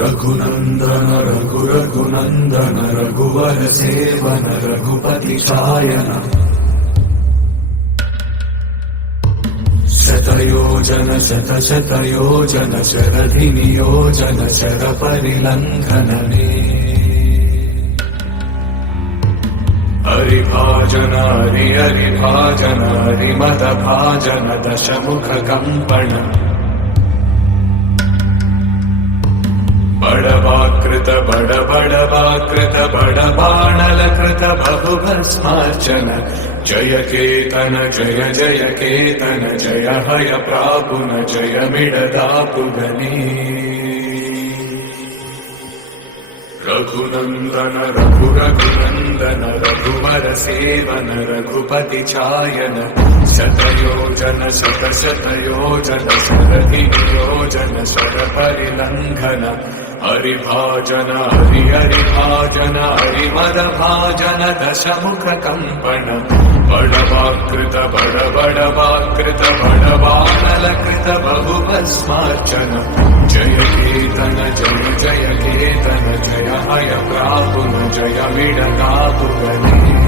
रघुनंदन रघुनंदन रघुवर seven Raghupati Shayan शतयोजन शतशतयोजन शरधि नियोजन sir परिलंघनने हरिभाजन हरिभाजन हरिमद भाजन दशमुख कंपन बड़वाकृत बड़बाणलकृत बहुभस्मार्चन जय केतन जय जय केतन जय हय प्रापुन जय मिडदापुगनी रघुनंदन रघुनंदन रघुवर सेवन रघुपति चायन शतयोजन शतशतयोजन शरधि नियोजन शर परिलंघन हरिभाजन हरिभाजन हरिमद भाजन दशमुख कंपन बड़वाकृत बड़बाणलकृत बहुभस्मार्चन जय केतन जय जय केतन जय हय प्रापुन जय मिडदापुगनी